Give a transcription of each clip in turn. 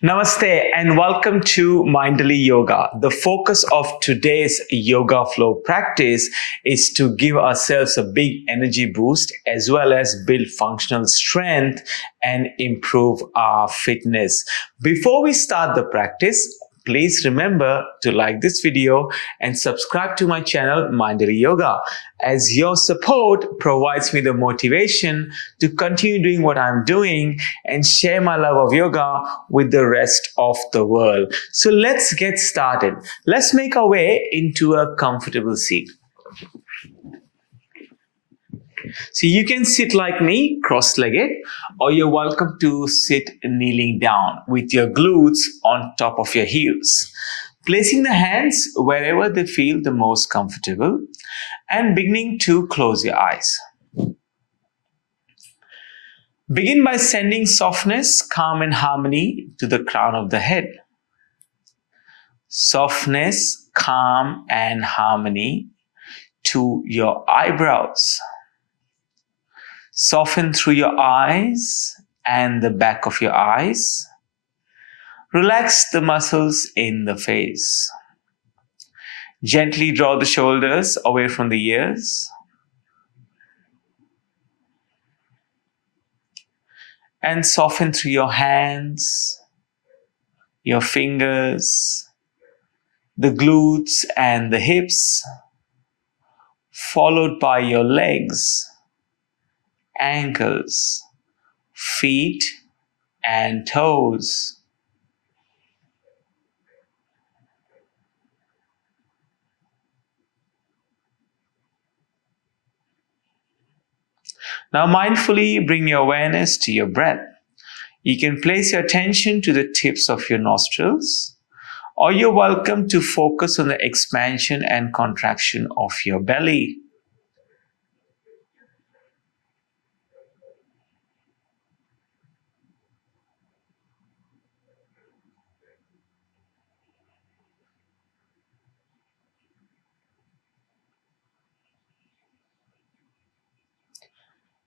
Namaste and welcome to Minderly Yoga. The focus of today's yoga flow practice is to give ourselves a big energy boost as well as build functional strength and improve our fitness. Before we start the practice, please remember to like this video and subscribe to my channel Minderly Yoga, as your support provides me the motivation to continue doing what I'm doing and share my love of yoga with the rest of the world. So let's get started. Let's make our way into a comfortable seat. So you can sit like me, cross-legged, or you're welcome to sit kneeling down with your glutes on top of your heels, placing the hands wherever they feel the most comfortable and beginning to close your eyes. Begin by sending softness, calm and harmony to the crown of the head. Softness, calm and harmony to your eyebrows. Soften through your eyes and the back of your eyes. Relax the muscles in the face. Gently draw the shoulders away from the ears. And soften through your hands, your fingers, the glutes and the hips, followed by your legs, ankles, feet and toes. Now mindfully bring your awareness to your breath. You can place your attention to the tips of your nostrils, or you're welcome to focus on the expansion and contraction of your belly.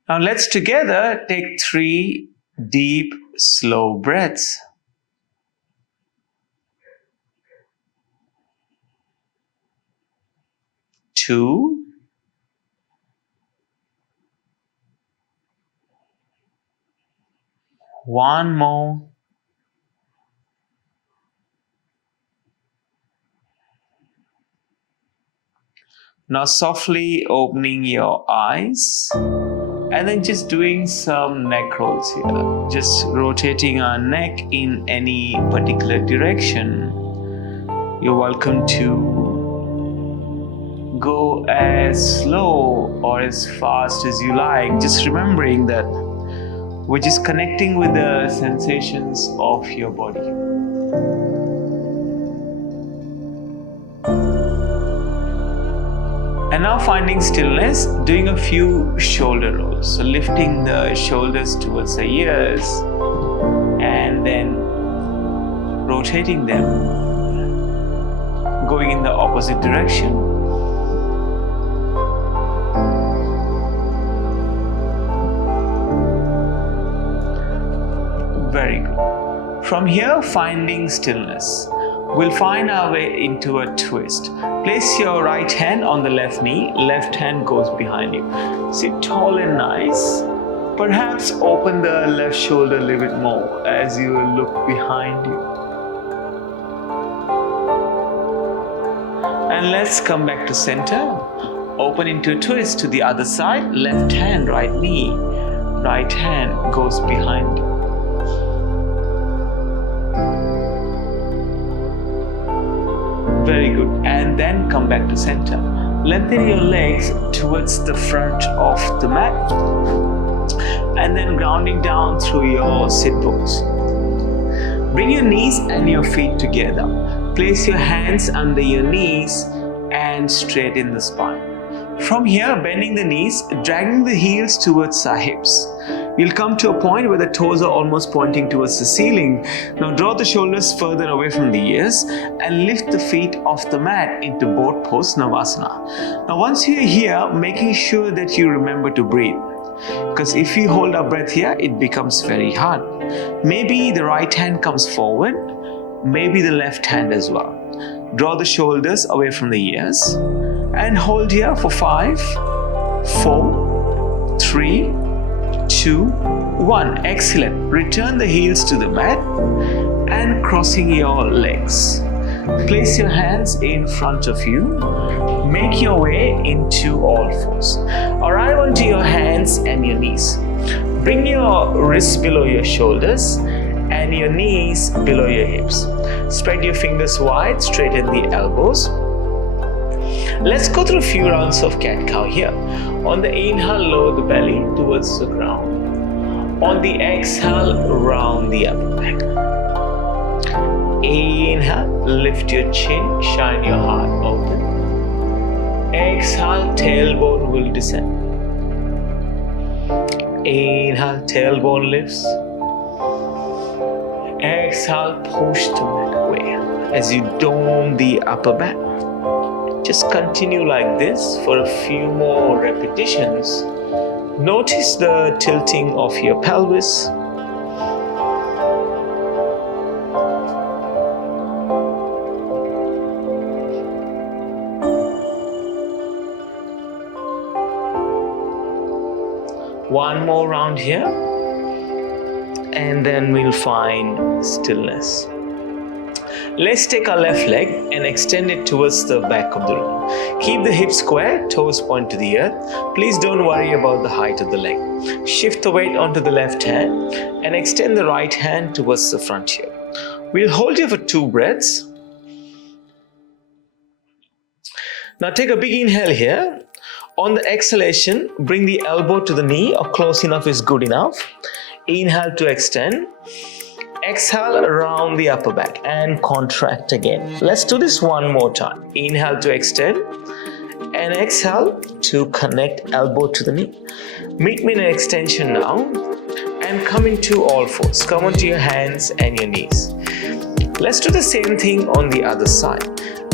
Now let's together take 3 deep, slow breaths. Two, one more, now softly opening your eyes. And then just doing some neck rolls here. Just rotating our neck in any particular direction. You're welcome to go as slow or as fast as you like. Just remembering that we're just connecting with the sensations of your body. And now finding stillness, doing a few shoulder rolls. So lifting the shoulders towards the ears and then rotating them, going in the opposite direction. Very good. From here, finding stillness. We'll find our way into a twist. Place your right hand on the left knee, left hand goes behind you. Sit tall and nice. Perhaps open the left shoulder a little bit more as you look behind you. And let's come back to center. Open into a twist to the other side, left hand, right knee. Right hand goes behind you. Very good. And then come back to center. Lengthen your legs towards the front of the mat. And then grounding down through your sit bones. Bring your knees and your feet together. Place your hands under your knees and straighten the spine. From here, bending the knees, dragging the heels towards our hips. You'll come to a point where the toes are almost pointing towards the ceiling. Now draw the shoulders further away from the ears and lift the feet off the mat into boat pose Navasana. Now once you're here, making sure that you remember to breathe. Because if we hold our breath here, it becomes very hard. Maybe the right hand comes forward, maybe the left hand as well. Draw the shoulders away from the ears and hold here for 5, 4, 3, 2, 1. Excellent. Return the heels to the mat and crossing your legs. Place your hands in front of you. Make your way into all fours. Arrive onto your hands and your knees. Bring your wrists below your shoulders and your knees below your hips. Spread your fingers wide, straighten the elbows. Let's go through a few rounds of cat-cow here. On the inhale, lower the belly towards the ground. On the exhale, round the upper back. Inhale, lift your chin, shine your heart open. Exhale, tailbone will descend. Inhale, tailbone lifts. Exhale, push the mat away as you dome the upper back. Just continue like this for a few more repetitions. Notice the tilting of your pelvis. One more round here, and then we'll find stillness. Let's take our left leg and extend it towards the back of the room. Keep the hips square, toes point to the earth. Please don't worry about the height of the leg. Shift the weight onto the left hand and extend the right hand towards the front here. We'll hold here for 2 breaths. Now take a big inhale here. On the exhalation, bring the elbow to the knee or close enough is good enough. Inhale to extend. Exhale around the upper back and contract again. Let's do this one more time. Inhale to extend and exhale to connect elbow to the knee. Meet me in an extension now and come into all fours. Come onto your hands and your knees. Let's do the same thing on the other side.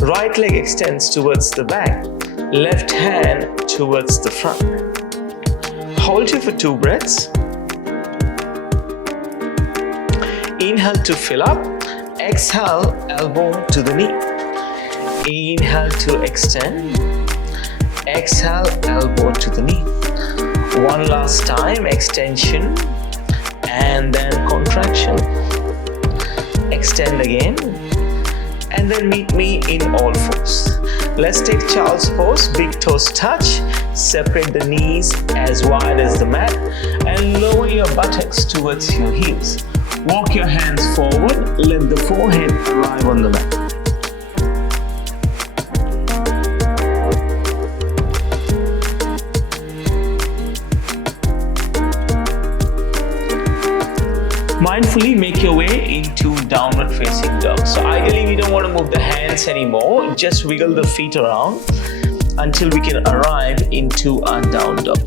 Right leg extends towards the back. Left hand towards the front. Hold here for 2 breaths. Inhale to fill up. Exhale, elbow to the knee. Inhale to extend. Exhale, elbow to the knee. One last time, extension and then contraction. Extend again and then meet me in all fours. Let's take child's pose. Big toes touch. Separate the knees as wide as the mat and lower your buttocks towards your heels. Walk your hands forward. Let the forehead arrive on the mat. Mindfully make your way into downward facing dog. So ideally we don't want to move the hands anymore. Just wiggle the feet around until we can arrive into our down dog.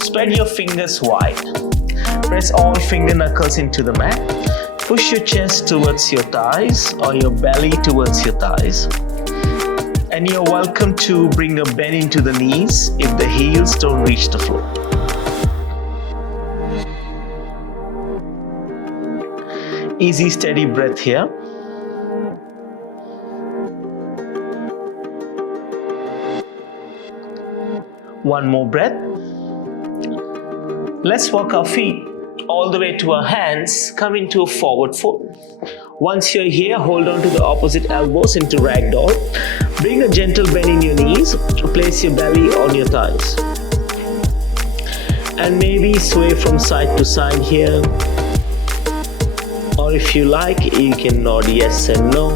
Spread your fingers wide. Press all finger knuckles into the mat. Push your chest towards your thighs or your belly towards your thighs. And you're welcome to bring a bend into the knees if the heels don't reach the floor. Easy, steady breath here. One more breath. Let's walk our feet all the way to our hands, come into a forward fold. Once you're here, hold on to the opposite elbows into ragdoll. Bring a gentle bend in your knees. Place your belly on your thighs. And maybe sway from side to side here. Or if you like, you can nod yes and no.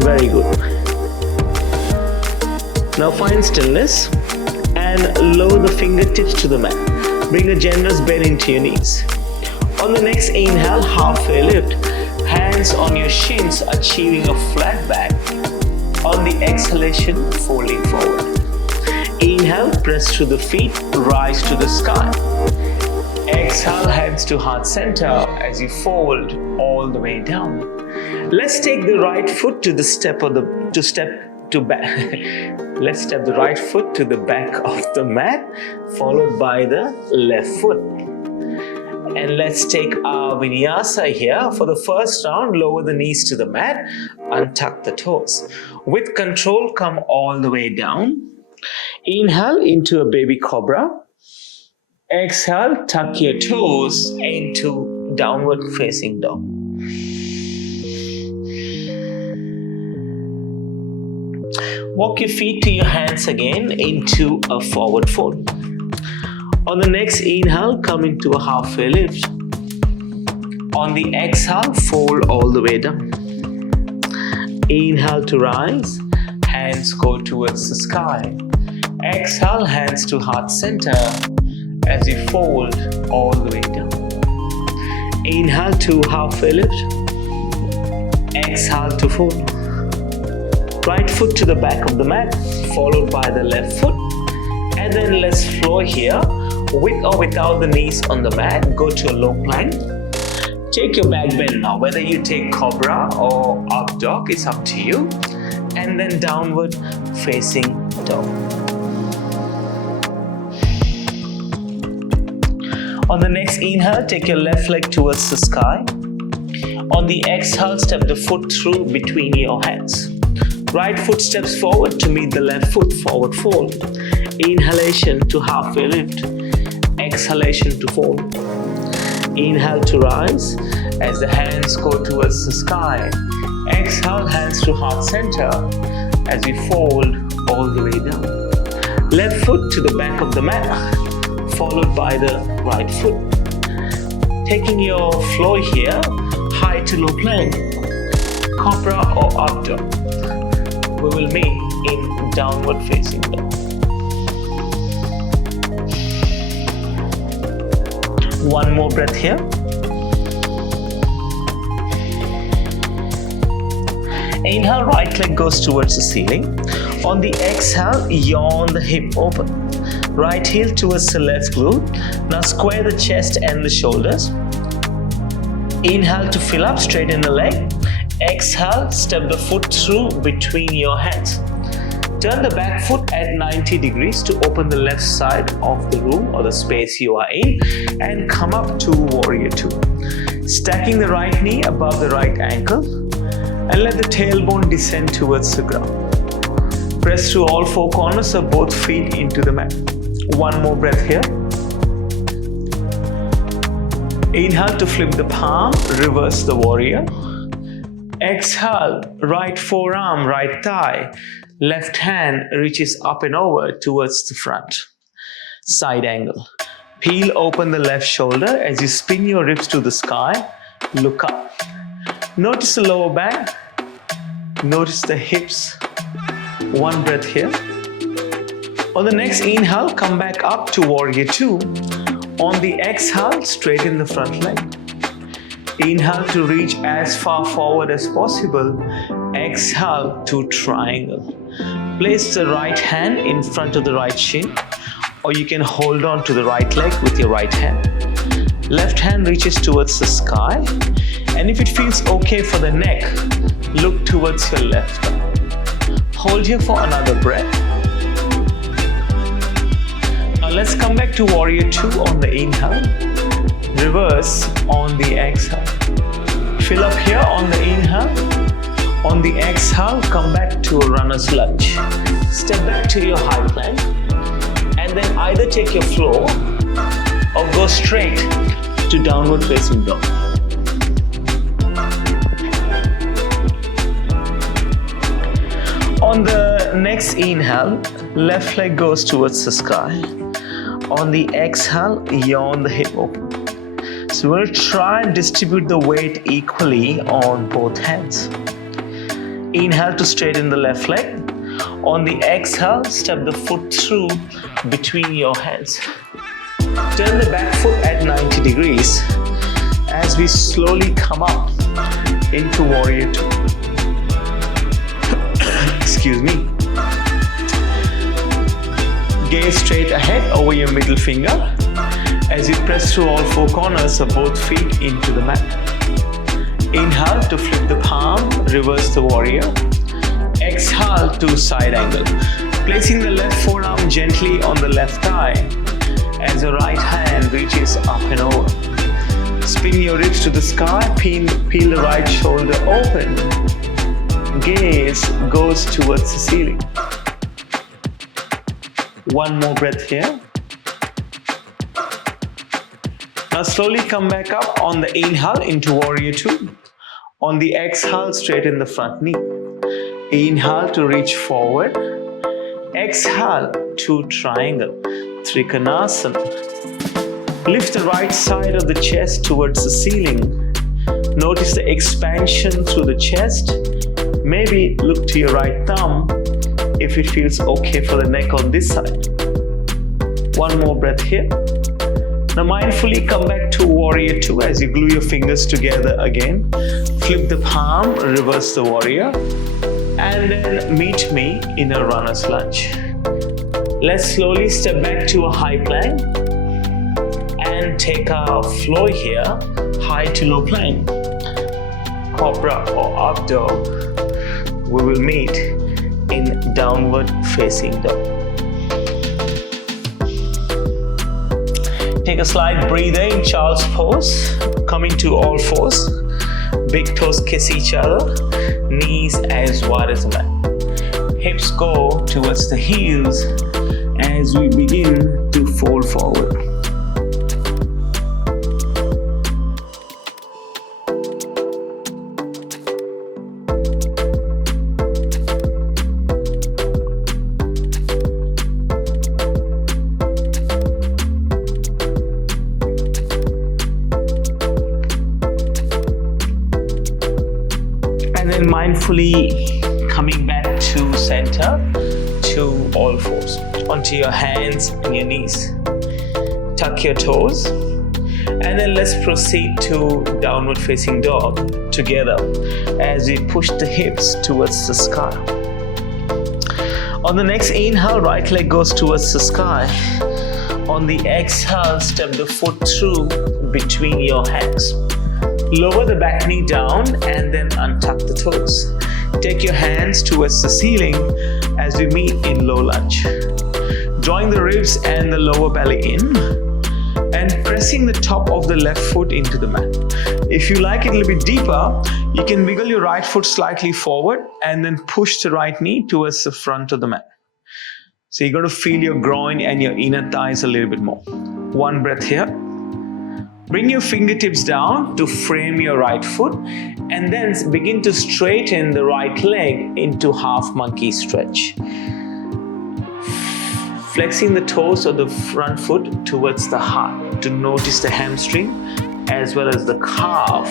Very good. Now find stillness and lower the fingertips to the mat. Bring a generous bend into your knees. On the next inhale, halfway lift. Hands on your shins, achieving a flat back. On the exhalation, folding forward. Inhale, press to the feet, rise to the sky. Exhale, hands to heart center as you fold all the way down. Let's take the right foot to step to back. Let's step the right foot to the back of the mat, followed by the left foot. And let's take our Vinyasa here. For the first round, lower the knees to the mat, untuck the toes. With control, come all the way down. Inhale into a baby cobra. Exhale, tuck your toes into downward facing dog. Walk your feet to your hands again into a forward fold. On the next inhale, come into a halfway lift. On the exhale, fold all the way down. Inhale to rise, hands go towards the sky. Exhale, hands to heart center as you fold all the way down. Inhale to halfway lift. Exhale to fold. Right foot to the back of the mat, followed by the left foot. And then let's flow here. With or without the knees on the mat, go to a low plank. Take your back bend now. Whether you take cobra or up dog, it's up to you. And then downward facing dog. On the next inhale, take your left leg towards the sky. On the exhale, step the foot through between your hands. Right foot steps forward to meet the left foot, forward fold. Inhalation to halfway lift. Exhalation to fold. Inhale to rise as the hands go towards the sky. Exhale, hands to heart center as we fold all the way down. Left foot to the back of the mat, followed by the right foot. Taking your flow here, high to low plank, cobra or up dog. We will meet in downward facing dog. One more breath here. Inhale, right leg goes towards the ceiling. On the exhale, yawn the hip open. Right heel towards the left glute. Now square the chest and the shoulders. Inhale to fill up, straighten the leg. Exhale, step the foot through between your hands. Turn the back foot at 90 degrees to open the left side of the room or the space you are in, and come up to Warrior 2. Stacking the right knee above the right ankle and let the tailbone descend towards the ground. Press through all four corners of both feet into the mat. One more breath here. Inhale to flip the palm, reverse the warrior. Exhale, right forearm, right thigh. Left hand reaches up and over towards the front. Side angle. Peel open the left shoulder as you spin your ribs to the sky. Look up. Notice the lower back. Notice the hips. One breath here. On the next inhale, come back up to Warrior 2. On the exhale, straighten the front leg. Inhale to reach as far forward as possible. Exhale to triangle. Place the right hand in front of the right shin, or you can hold on to the right leg with your right hand. Left hand reaches towards the sky, and if it feels okay for the neck, look towards your left arm. Hold here for another breath. Now let's come back to Warrior 2 on the inhale. Reverse on the exhale. Fill up here on the inhale. On the exhale, come back to a runner's lunge. Step back to your high plank, and then either take your flow or go straight to downward facing dog. On the next inhale, left leg goes towards the sky. On the exhale, yawn the hip open. So we'll try and distribute the weight equally on both hands. Inhale to straighten the left leg. On the exhale, step the foot through between your hands. Turn the back foot at 90 degrees as we slowly come up into Warrior 2. Excuse me. Gaze straight ahead over your middle finger as you press through all four corners of both feet into the mat. Inhale to flip the palm, reverse the warrior. Exhale to side angle. Placing the left forearm gently on the left thigh as the right hand reaches up and over. Spin your ribs to the sky, peel the right shoulder open. Gaze goes towards the ceiling. One more breath here. Now slowly come back up on the inhale into Warrior Two. On the exhale, straighten the front knee. Inhale to reach forward. Exhale to triangle. Trikonasana. Lift the right side of the chest towards the ceiling. Notice the expansion through the chest. Maybe look to your right thumb if it feels okay for the neck on this side. One more breath here. Now mindfully come back to Warrior Two as you glue your fingers together again. Flip the palm, reverse the warrior, and then meet me in a runner's lunge. Let's slowly step back to a high plank and take our flow here, high to low plank. Cobra or up dog. We will meet in downward facing dog. Take a slight breather in child's pose, coming to all fours. Big toes kiss each other, knees as wide as the mat. Hips go towards the heels as we begin to fold forward. Mindfully coming back to center, to all fours, onto your hands and your knees. Tuck your toes, and then let's proceed to downward facing dog together as we push the hips towards the sky. On the next inhale, right leg goes towards the sky. On the exhale, step the foot through between your hands. Lower the back knee down and then untuck the toes. Take your hands towards the ceiling as we meet in low lunge. Drawing the ribs and the lower belly in and pressing the top of the left foot into the mat. If you like it a little bit deeper, you can wiggle your right foot slightly forward and then push the right knee towards the front of the mat. So you're going to feel your groin and your inner thighs a little bit more. One breath here. Bring your fingertips down to frame your right foot and then begin to straighten the right leg into half monkey stretch. Flexing the toes of the front foot towards the heart to notice the hamstring as well as the calf.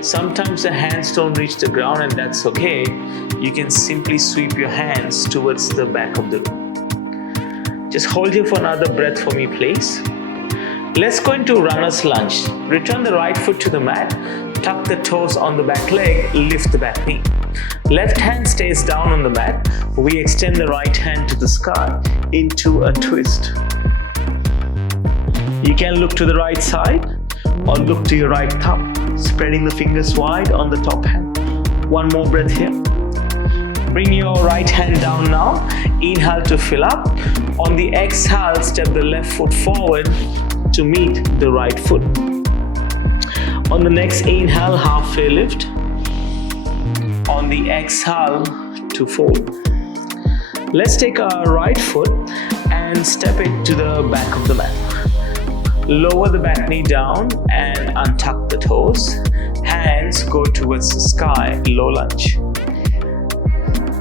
Sometimes the hands don't reach the ground and that's okay. You can simply sweep your hands towards the back of the room. Just hold here for another breath for me, please. Let's go into runner's lunge. Return the right foot to the mat, tuck the toes on the back leg, lift the back knee. Left hand stays down on the mat. We extend the right hand to the sky into a twist. You can look to the right side or look to your right thumb, spreading the fingers wide on the top hand. One more breath here. Bring your right hand down now. Inhale to fill up. On the exhale, step the left foot forward to meet the right foot. On the next inhale, halfway lift. On the exhale, to fold. Let's take our right foot and step it to the back of the mat. Lower the back knee down and untuck the toes. Hands go towards the sky, low lunge.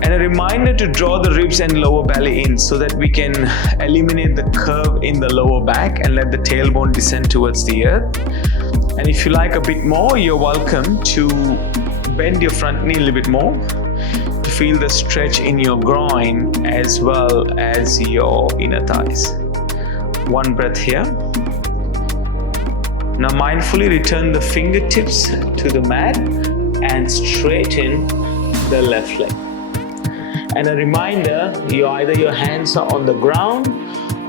And a reminder to draw the ribs and lower belly in so that we can eliminate the curve in the lower back and let the tailbone descend towards the earth. And if you like a bit more, you're welcome to bend your front knee a little bit more to feel the stretch in your groin as well as your inner thighs. One breath here. Now mindfully return the fingertips to the mat and straighten the left leg. And a reminder, either your hands are on the ground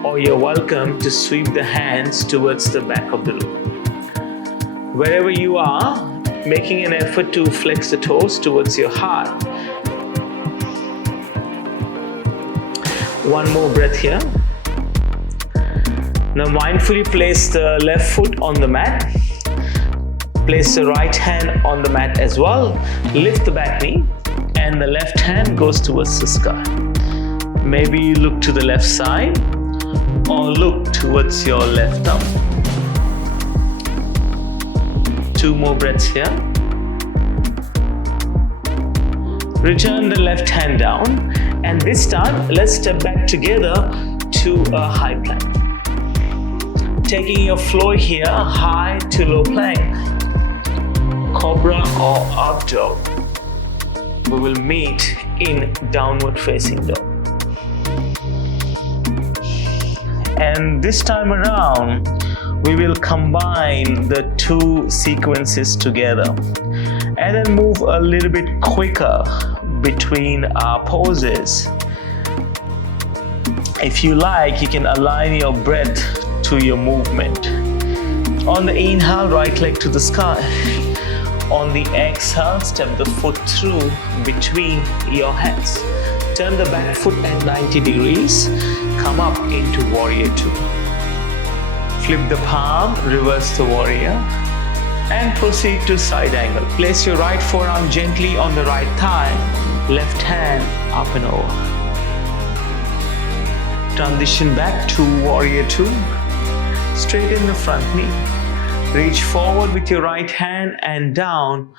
or you're welcome to sweep the hands towards the back of the room. Wherever you are, making an effort to flex the toes towards your heart. One more breath here. Now mindfully place the left foot on the mat. Place the right hand on the mat as well. Lift the back knee and the left hand goes towards the sky. Maybe you look to the left side or look towards your left thumb. 2 more breaths here. Return the left hand down, and this time let's step back together to a high plank. Taking your flow here, high to low plank, cobra or up dog. We will meet in downward facing dog. And this time around, we will combine the 2 sequences together and then move a little bit quicker between our poses. If you like, you can align your breath to your movement. On the inhale, right leg to the sky. On the exhale, step the foot through between your hands. Turn the back foot at 90 degrees. Come up into warrior 2. Flip the palm, reverse the warrior, and proceed to side angle. Place your right forearm gently on the right thigh, left hand up and over. Transition back to warrior 2. Straighten the front knee. Reach forward with your right hand and down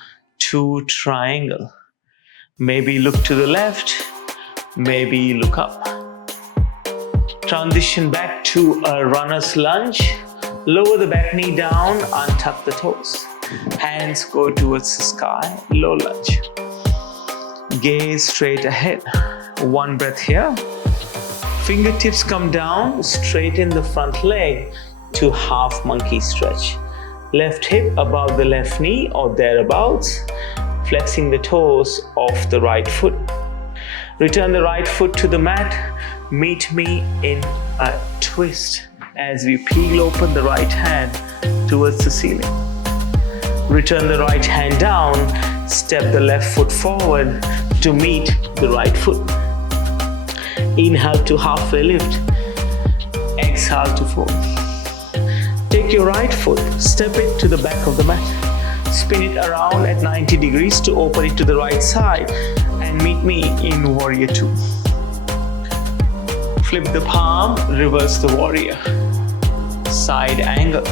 to triangle. Maybe look to the left, maybe look up. Transition back to a runner's lunge. Lower the back knee down, untuck the toes. Hands go towards the sky, low lunge. Gaze straight ahead. 1 breath here. Fingertips come down, straighten the front leg to half monkey stretch. Left hip above the left knee or thereabouts, flexing the toes of the right foot. Return the right foot to the mat. Meet me in a twist as we peel open the right hand towards the ceiling. Return the right hand down, step the left foot forward to meet the right foot. Inhale to halfway lift, exhale to fold. Take your right foot, step it to the back of the mat. Spin it around at 90 degrees to open it to the right side and meet me in warrior 2. Flip the palm, reverse the warrior. Side angle.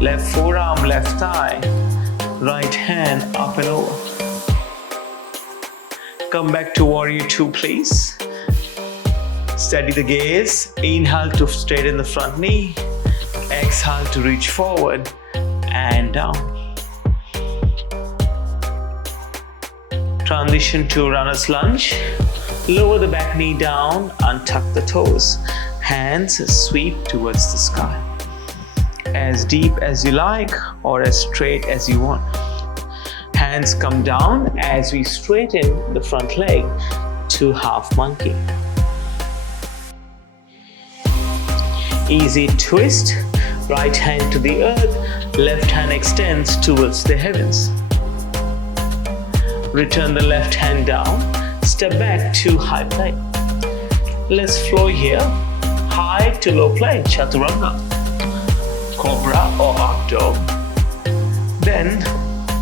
Left forearm, left thigh. Right hand up and over. Come back to warrior 2, please. Steady the gaze. Inhale to straighten the front knee. Exhale to reach forward and down. Transition to runner's lunge. Lower the back knee down, untuck the toes. Hands sweep towards the sky. As deep as you like or as straight as you want. Hands come down as we straighten the front leg to half monkey. Easy twist. Right hand to the earth, left hand extends towards the heavens. Return the left hand down, step back to high plank. Let's flow here, high to low plank, chaturanga, cobra or up dog. Then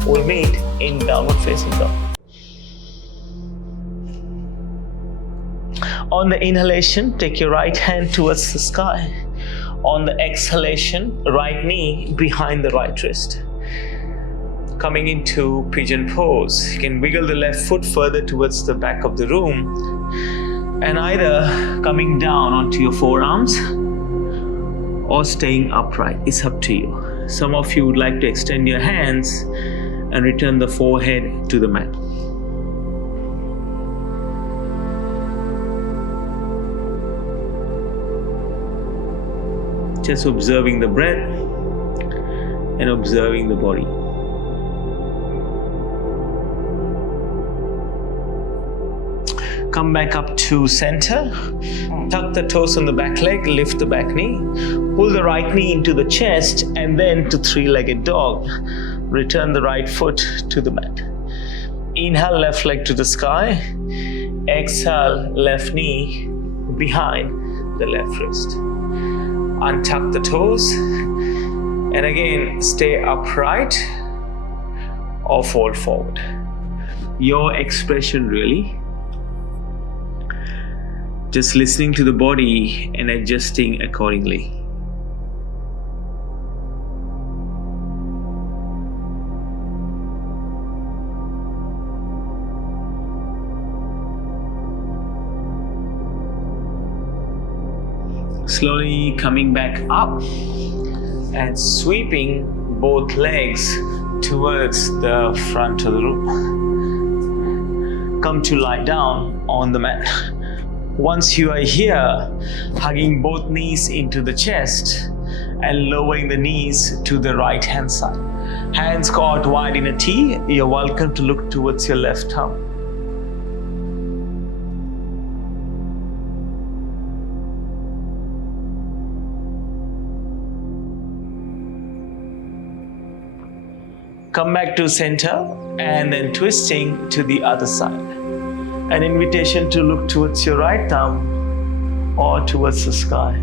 we'll meet in downward facing dog. On the inhalation, take your right hand towards the sky. On the exhalation, right knee behind the right wrist. Coming into pigeon pose, you can wiggle the left foot further towards the back of the room and either coming down onto your forearms or staying upright. It's up to you. Some of you would like to extend your hands and return the forehead to the mat. Just observing the breath and observing the body. Come back up to center. Tuck the toes on the back leg, lift the back knee. Pull the right knee into the chest and then to three-legged dog. Return the right foot to the mat. Inhale, left leg to the sky. Exhale, left knee behind the left wrist. Untuck the toes and again stay upright or fold forward. Your expression really. Just listening to the body and adjusting accordingly. Slowly coming back up and sweeping both legs towards the front of the room. Come to lie down on the mat. Once you are here, hugging both knees into the chest and lowering the knees to the right hand side. Hands go out wide in a T. You're welcome to look towards your left thumb. Come back to center and then twisting to the other side. An invitation to look towards your right thumb or towards the sky.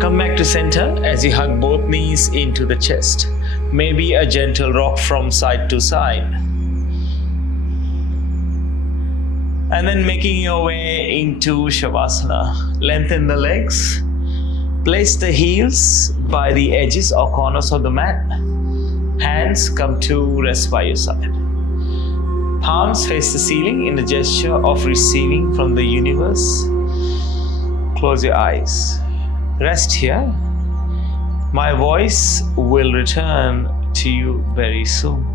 Come back to center as you hug both knees into the chest. Maybe a gentle rock from side to side. And then making your way into Shavasana. Lengthen the legs. Place the heels by the edges or corners of the mat. Hands come to rest by your side. Palms face the ceiling in a gesture of receiving from the universe. Close your eyes. Rest here. My voice will return to you very soon.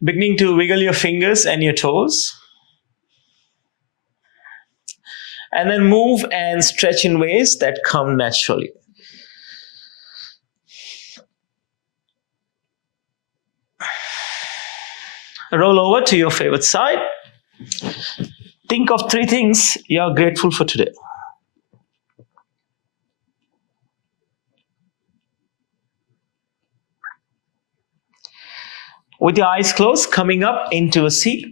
Beginning to wiggle your fingers and your toes. And then move and stretch in ways that come naturally. Roll over to your favorite side. Think of 3 things you're grateful for today. With your eyes closed, coming up into a seat.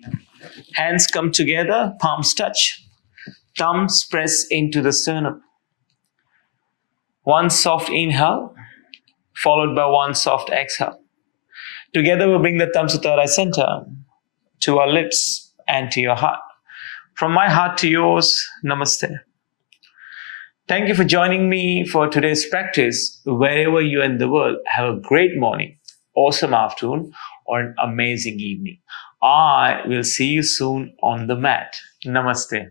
Hands come together, palms touch. Thumbs press into the sternum. One soft inhale, followed by one soft exhale. Together we bring the thumbs to third eye center, to our lips and to your heart. From my heart to yours, Namaste. Thank you for joining me for today's practice. Wherever you are in the world, have a great morning, awesome afternoon, or an amazing evening. I will see you soon on the mat. Namaste.